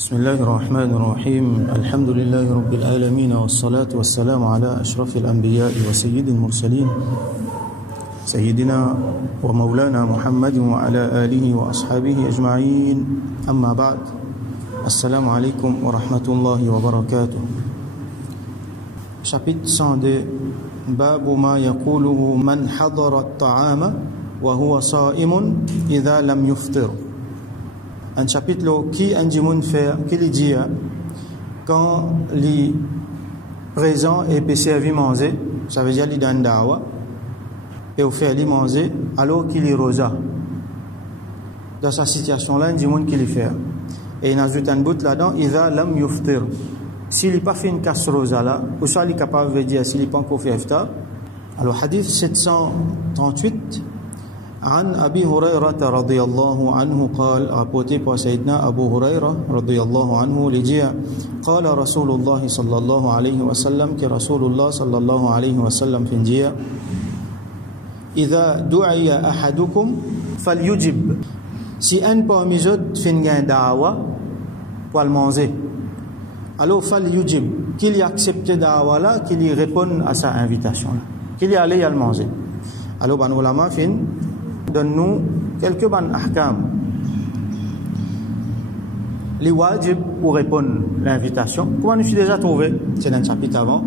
بسم الله الرحمن الرحيم الحمد لله رب العالمين والصلاة والسلام على أشرف الأنبياء وسيد المرسلين سيدنا ومولانا محمد وعلى آله وأصحابه أجمعين أما بعد السلام عليكم ورحمة الله وبركاته. Chapitre 102 باب ما يقوله من حضر الطعام وهو صائم إذا لم يفطر. Un chapitre qui anjimoun fait qui dit quand les présent et peut servir manger, ça veut dire li dan dawa et au fait li manger alors qu'il est rosa. Dans sa situation là anjimoun qui le fait et il ajoute un bout là-dedans idha lam yuftir. S'il n'a pas fait une casse rosa là, ou ça il est capable de dire s'il n'a pas encore fait iftar. Alors hadith 738 عن أبي هريرة رضي الله عنه قال rapporté par سيدنا أبو هريرة رضي الله عنه لجيء قال رسول الله صلى الله عليه وسلم كرسول الله صلى الله عليه وسلم في جيء إذا دعي أحدكم فليجب si un parmi eux fait une da'wa pour le manger alors فليجب qu'il y accepte da'wa là qu'il y réponde à sa invitation là qu'il y allait à le manger alors ban ulama fin donne-nous quelques ban ahkam. Les wajib pour répondre à l'invitation. Comment nous suis déjà trouvé, c'est dans le chapitre avant.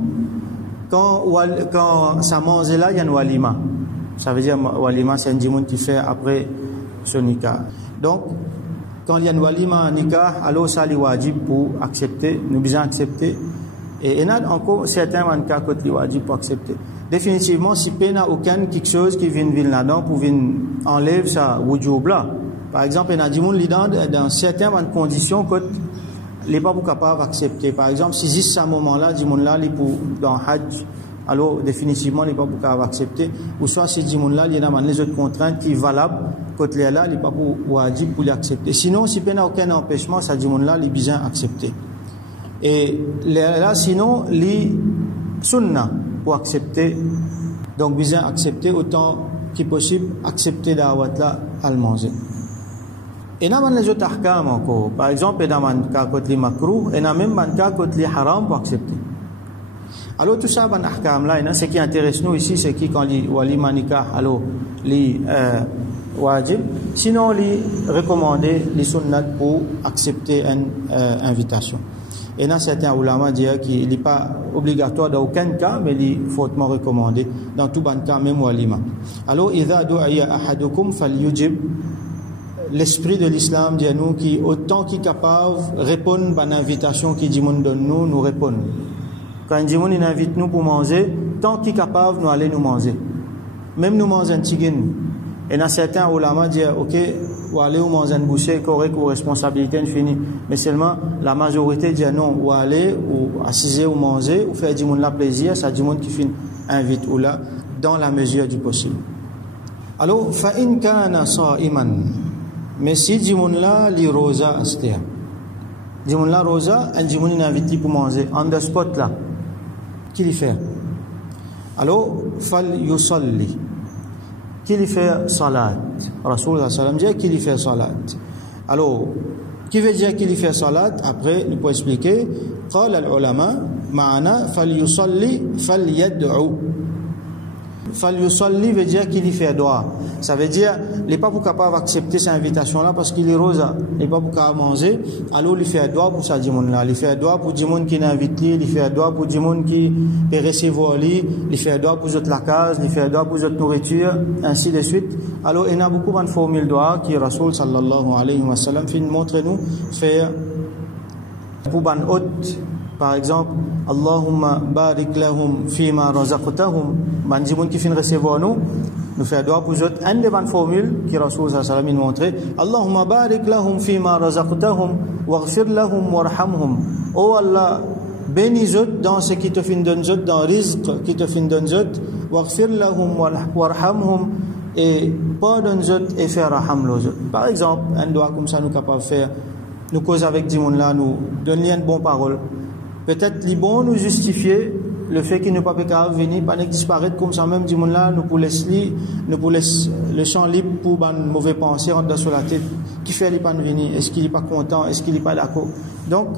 Quand ça mange là, il y a une walima. Ça veut dire walima, c'est un djimoun qui fait après son nikah. Donc, quand il y a une walima nikah, alors ça les wajib pour accepter, nous besoin accepter. Et il y a encore certains cas que les wajib pour accepter. Définitivement, si il n'y a aucun quelque chose qui vient là-dedans pour enlever sa wujub là. Par exemple, il y a des gens dans certaines conditions que les pas capables d'accepter. Par exemple, si juste à ce moment-là, des gens là, dans Hajj, alors définitivement, les pas capables d'accepter. Ou soit si des gens là, il y a les autres contraintes qui sont valables, que les là, les pas wajib pour les accepter. Sinon, si il n'y a aucun empêchement, ces gens là, les bien accepter. Et là, sinon, les sunnah pour accepter, donc bien accepter autant que possible, accepter da'wat là à le manger. Et dans les autres ahkam encore, par exemple, dans le cas de les makruh, et dans même le cas de les haram pour accepter. Alors tout ça, dans les ahkam là, ce qui intéresse nous ici, c'est qui quand les walima nikah, alors les wajib, sinon les recommander les sunnat pour accepter une invitation. Et dans certains ulama disent qu'il n'est pas obligatoire dans aucun cas, mais il est fortement recommandé dans tout bon cas, même walima. Alors, idha du'aya ahadukum falyujib. L'esprit de l'islam dit à nous qui autant qu'il est capable répondre à l'invitation qui Jimoun donne nous répondre. Quand Jimoun invite nous pour manger, tant qu'il est capable, nous allons nous manger. Même nous manger un tigin. Et dans certains ulama disent ok, ou aller ou manger une bouchée correcte ou responsabilité infinie. Mais seulement la majorité dit non, ou aller ou assiser ou manger ou faire du monde la plaisir, ça du monde qui finit invite ou là dans la mesure du possible. Alors fa in kana sa'iman, mais si du monde là li rosa astia, du monde là rosa, un du monde invite pour manger on the spot là, qui lui fait? Alors fal yusalli. Qui lui fait salat? Rasulullah sallam dit qu'il lui fait salat. Alors, qui veut dire qu'il lui fait salat? Après, nous pouvons expliquer. قال العلماء معنا فليصلي فليدعو. فليصلي veut dire qu'il lui fait droit. Ça veut dire il n'est pas capable d'accepter cette invitation-là parce qu'il est rosa. Il n'est pas capable de manger. Alors, il fait droit pour ça, là. Il fait droit pour Djimoun qui l'invite, il fait droit pour Djimoun qui peut recevoir lui, il fait droit pour la case, il fait droit pour la nourriture, ainsi de suite. Alors, il y a beaucoup de formules droit qui Rasoul sallallahu alayhi wa sallam montre nous faire pour ban hôte. Par exemple, Allahumma barik lahum fima razaqtahum. Ban Djimoun qui fin recevoir nous fait droit pour eux. Un des bonnes formules qui Rasoul sallallahu alayhi wa sallam montre Allahumma barik lahum fima razaqtahum waghfir lahum warhamhum. Oh Allah, bénis-eux dans ce qui te fin donne dans le rizq qui te fin donne waghfir lahum warhamhum et pardonne-eux et faire raham les autres. Par exemple, un doigt comme ça nous capable de faire, nous cause avec Djimoun là, nous donner une bonne parole. Peut-être les bons nous justifier le fait qu'il ne pas capable venir pas disparaître comme ça même du monde là nous pour laisser le champ libre pour une mauvaise pensée rentrer sur la tête qui fait il pas venir est-ce qu'il est pas content est-ce qu'il est pas d'accord donc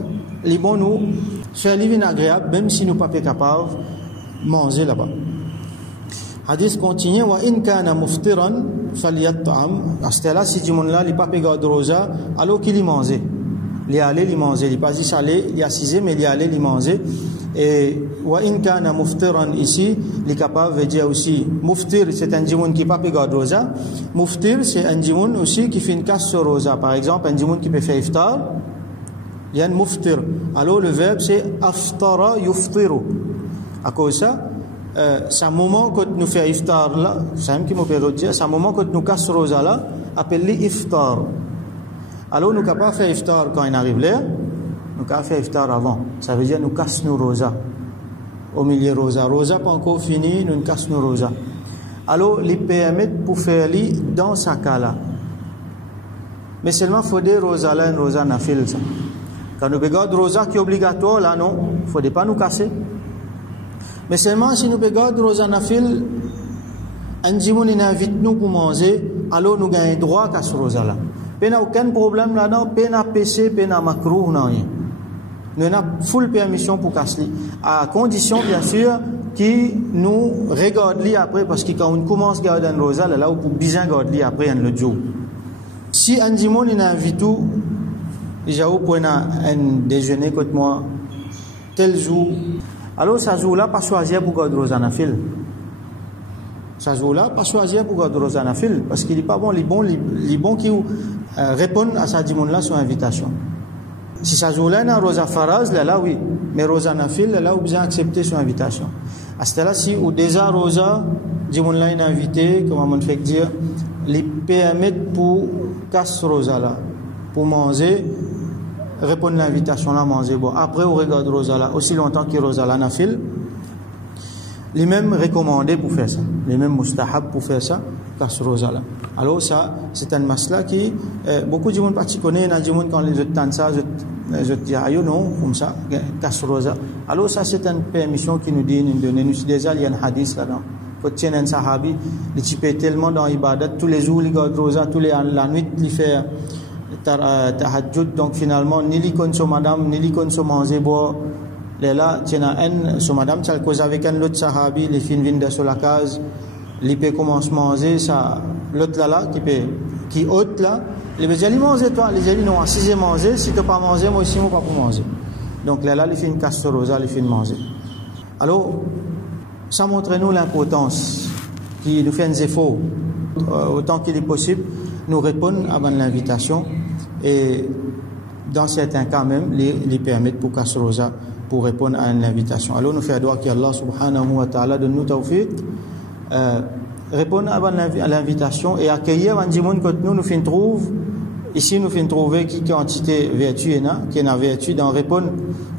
les bons nous faire vivre agréable même si nous pas capable manger là-bas. Hadith continue wa in kana muftiran falyat'am astela si du monde là il pas garder rosa alors qu'il y manger il aller il manger il pas dit salé il assisé mais il aller il manger et wa in kana muftiran ici il capable veut dire aussi muftir c'est un djimoun qui pas garder rosa muftir c'est un djimoun aussi qui fait une casse sur rosa par exemple un djimoun qui peut faire iftar il y a un muftir alors le verbe c'est aftara yuftiru à cause ça c'est un moment que nous fait iftar là c'est un qui me peut dire c'est un moment que nous casse rosa là appelé iftar. Alors nous ne pouvons pas faire iftar quand il arrive là, nous pouvons faire iftar avant. Ça veut dire nous casse nos rosa au milieu rosa. Rosa pas encore fini, nous casse nos rosa. Alors les permettent pour faire li dans sa cas là. Mais seulement faut des rosa là, une rosa nafil ça. Quand nous regardons rosa qui est obligatoire là non, faut pas nous casser. Mais seulement si nous regardons rosa nafil, un jimoun il invite nous pour manger, alors nous gagnons droit à ce rosa là. Il n'y a aucun problème là-dedans, il n'y a péché, il n'y a makruh, rien. Nous avons full permission pour casser, à condition bien sûr qu'il nous regarde après, parce que quand on commence à garder un rosa, là on peut bien garder après un jour. Si un dimanche il invite tout, déjà pour un déjeuner comme moi, tel jour, alors ça jour-là pas choisir pour garder rosa na fil. Ça jour-là pas choisir pour garder rosa na fil, parce qu'il n'est pas bon, les bons qui répondent à sa dimanche-là sur invitation. Si ça joue là, un rosa faraz, là oui, mais rosa nafil, là vous bien accepter son invitation. À ce là si ou déjà rosa, dimanche là, une invité, comme on fait dire, les permettent pour casse rosa là, pour manger, répondre à l'invitation là, manger bon. Après, on regarde rosa là, aussi longtemps que rosa là nafil, les mêmes recommandés pour faire ça, les mêmes mustahab pour faire ça, casse rosa là. Alors ça, c'est un masla qui beaucoup de gens connaissent, il y a des gens quand les autres ça, je dis ayo non comme ça, casse rosa. Alors ça c'est une permission qui nous dit, nous déjà il y a un hadith là-dedans. Faut tenir un sahabi, il type tellement dans ibadat tous les jours il garde rosa, tous les la nuit il fait tahajjud, donc finalement ni li consomme madame, ni li consomme manger boire. Là, tiens un so madame ça cause avec un autre sahabi, les fins viennent de sur la case. L'IP commence à manger, ça, l'autre là, qui haute là, les gens disent manger toi, les gens disent non, si j'ai mangé, si tu n'as pas mangé, moi aussi, moi pas pour manger. Donc là, les filles casse rosa, les filles manger. Alors, ça montre nous l'importance qui nous fait un effort, autant qu'il est possible, nous répondre à l'invitation et dans certains cas même, les permettre pour casse rosa pour répondre à l'invitation. Alors, nous faisons doigt qu'Allah subhanahu wa ta'ala donne nous tawfiq. Répondre à l'invitation et accueillir un dimanche que nous fin trouve ici nous fin trouver qui quantité vertu qui est vertu dans répondre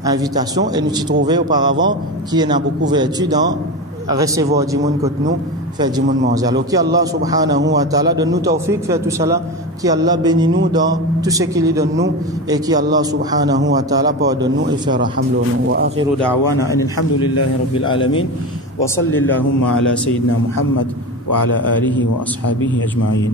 à l'invitation et nous y trouver auparavant qui est beaucoup vertu dans recevoir dimanche que nous faire dimanche manger. Alors qui Allah subhanahu wa ta'ala donne nous tawfiq faire tout cela, qui Allah bénit nous dans tout ce qu'il donne nous et qui Allah subhanahu wa ta'ala pardonne nous et faire raham nous. Wa akhiru da'wana alhamdulillahi rabbil alamin wa salli allahumma ala sayyidina Muhammad wa ala alihi wa ashabihi ajma'in.